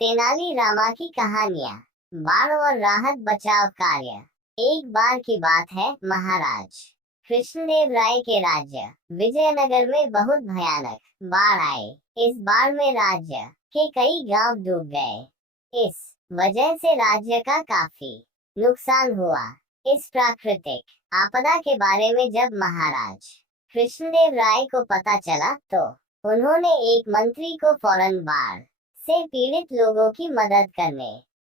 तेनाली रामा की कहानियां। बाढ़ और राहत बचाव कार्य। एक बार की बात है, महाराज कृष्णदेव राय के राज्य विजयनगर में बहुत भयानक बाढ़ आई। इस बाढ़ में राज्य के कई गांव डूब गए। इस वजह से राज्य का काफी नुकसान हुआ। इस प्राकृतिक आपदा के बारे में जब महाराज कृष्णदेव राय को पता चला तो उन्होंने एक मंत्री को फौरन बाढ़ से पीड़ित लोगों की मदद करने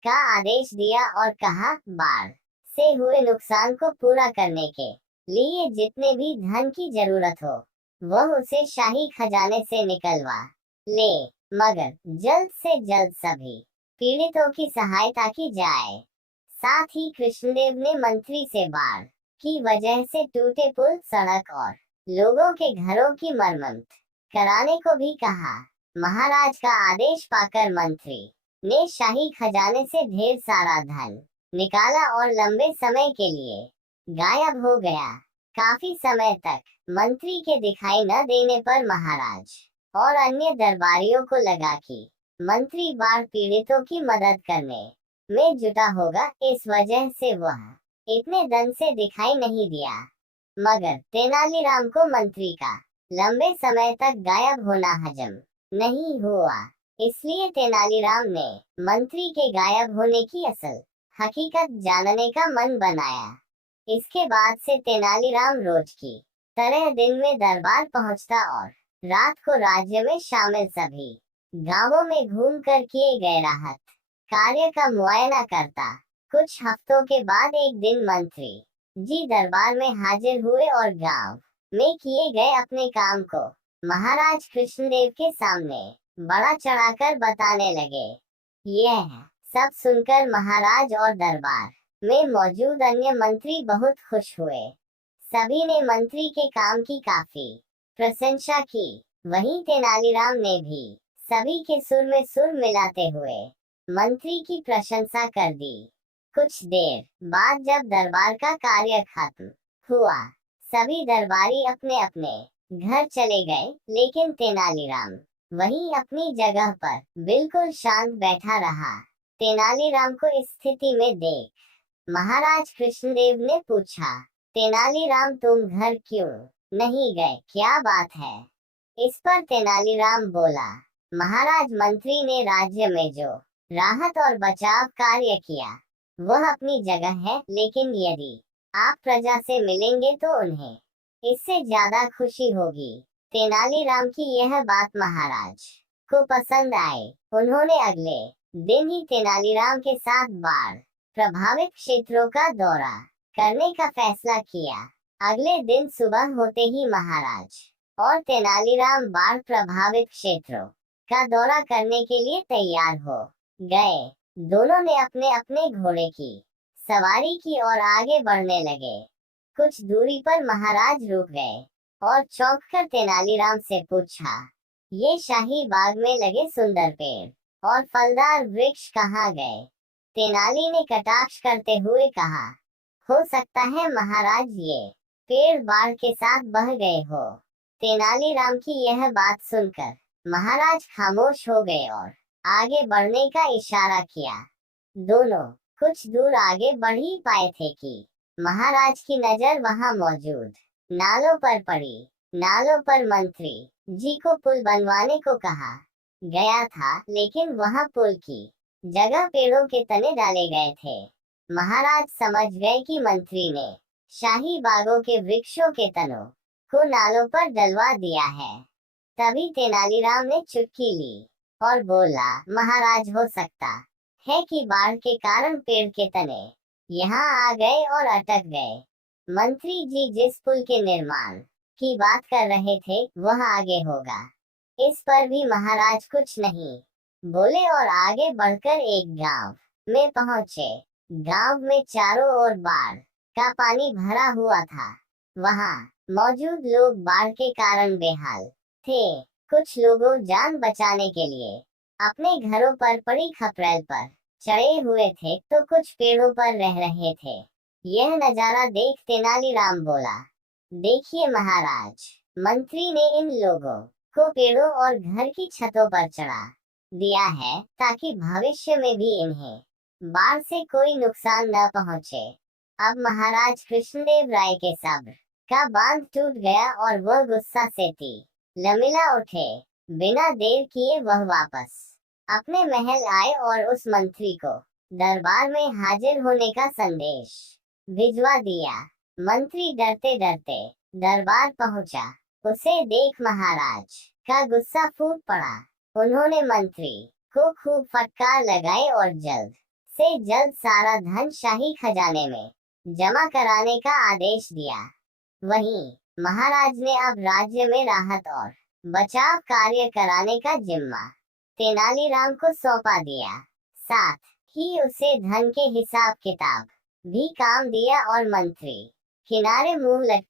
का आदेश दिया और कहा, बाढ़ से हुए नुकसान को पूरा करने के लिए जितने भी धन की जरूरत हो वह उसे शाही खजाने से निकलवा ले, मगर जल्द से जल्द सभी पीड़ितों की सहायता की जाए। साथ ही कृष्णदेव ने मंत्री से बाढ़ की वजह से टूटे पुल, सड़क और लोगों के घरों की मरम्मत कराने को भी कहा। महाराज का आदेश पाकर मंत्री ने शाही खजाने से ढेर सारा धन निकाला और लंबे समय के लिए गायब हो गया। काफी समय तक मंत्री के दिखाई न देने पर महाराज और अन्य दरबारियों को लगा कि मंत्री बाढ़ पीड़ितों की मदद करने में जुटा होगा, इस वजह से वह इतने दिन से दिखाई नहीं दिया। मगर तेनालीराम को मंत्री का लंबे समय तक गायब होना हजम नहीं हुआ, इसलिए तेनालीराम ने मंत्री के गायब होने की असल हकीकत जानने का मन बनाया। इसके बाद से तेनालीराम रोज की तरह दिन में दरबार पहुंचता और रात को राज्य में शामिल सभी गांवों में घूमकर किए गए राहत कार्य का मुआयना करता। कुछ हफ्तों के बाद एक दिन मंत्री जी दरबार में हाजिर हुए और गांव में किए गए अपने काम को महाराज कृष्णदेव के सामने बड़ा चढ़ाकर बताने लगे। यह सब सुनकर महाराज और दरबार में मौजूद अन्य मंत्री बहुत खुश हुए। सभी ने मंत्री के काम की काफी प्रशंसा की। वहीं तेनालीराम ने भी सभी के सुर में सुर मिलाते हुए मंत्री की प्रशंसा कर दी। कुछ देर बाद जब दरबार का कार्य खत्म हुआ, सभी दरबारी अपने अपने घर चले गए, लेकिन तेनालीराम वहीं अपनी जगह पर बिल्कुल शांत बैठा रहा। तेनालीराम को इस स्थिति में देख महाराज कृष्णदेव ने पूछा, तेनालीराम तुम घर क्यों नहीं गए, क्या बात है? इस पर तेनालीराम बोला, महाराज मंत्री ने राज्य में जो राहत और बचाव कार्य किया वह अपनी जगह है, लेकिन यदि आप प्रजा से मिलेंगे तो उन्हें इससे ज्यादा खुशी होगी। तेनालीराम की यह बात महाराज को पसंद आई। उन्होंने अगले दिन ही तेनालीराम के साथ बाढ़ प्रभावित क्षेत्रों का दौरा करने का फैसला किया। अगले दिन सुबह होते ही महाराज और तेनालीराम बाढ़ प्रभावित क्षेत्रों का दौरा करने के लिए तैयार हो गए। दोनों ने अपने अपने घोड़े की सवारी की और आगे बढ़ने लगे। कुछ दूरी पर महाराज रुक गए और चौंक कर तेनालीराम से पूछा, ये शाही बाग में लगे सुंदर पेड़ और फलदार वृक्ष कहाँ गए? तेनाली ने कटाक्ष करते हुए कहा, हो सकता है महाराज ये पेड़ बाढ़ के साथ बह गए हो। तेनालीराम की यह बात सुनकर महाराज खामोश हो गए और आगे बढ़ने का इशारा किया। दोनों कुछ दूर आगे बढ़ ही पाए थे कि महाराज की नजर वहां मौजूद नालों पर पड़ी। नालों पर मंत्री जी को पुल बनवाने को कहा गया था, लेकिन वहां पुल की जगह पेड़ों के तने डाले गए थे। महाराज समझ गए कि मंत्री ने शाही बागों के वृक्षों के तनों को नालों पर डलवा दिया है। तभी तेनालीराम ने चुटकी ली और बोला, महाराज हो सकता है कि बाढ़ के कारण पेड़ के तने यहाँ आ गए और अटक गए। मंत्री जी जिस पुल के निर्माण की बात कर रहे थे वह आगे होगा। इस पर भी महाराज कुछ नहीं बोले और आगे बढ़कर एक गांव में पहुंचे। गांव में चारों ओर बाढ़ का पानी भरा हुआ था। वहां मौजूद लोग बाढ़ के कारण बेहाल थे। कुछ लोगों जान बचाने के लिए अपने घरों पर पड़ी खपरेल पर चढ़े हुए थे, तो कुछ पेड़ों पर रह रहे थे। यह नजारा देख तेनालीराम बोला, देखिए महाराज, मंत्री ने इन लोगों को पेड़ों और घर की छतों पर चढ़ा दिया है ताकि भविष्य में भी इन्हें बाढ़ से कोई नुकसान न पहुंचे। अब महाराज कृष्णदेव राय के सब्र का बांध टूट गया और वह गुस्सा से लमिला उठे। बिना देर किए वह वापस अपने महल आए और उस मंत्री को दरबार में हाजिर होने का संदेश भिजवा दिया। मंत्री डरते डरते दरबार पहुंचा। उसे देख महाराज का गुस्सा फूट पड़ा। उन्होंने मंत्री को खूब फटकार लगाई और जल्द से जल्द सारा धन शाही खजाने में जमा कराने का आदेश दिया। वहीं महाराज ने अब राज्य में राहत और बचाव कार्य कराने का जिम्मा तेनालीराम को सौंपा दिया। साथ ही उसे धन के हिसाब किताब भी काम दिया और मंत्री किनारे मुंह लटका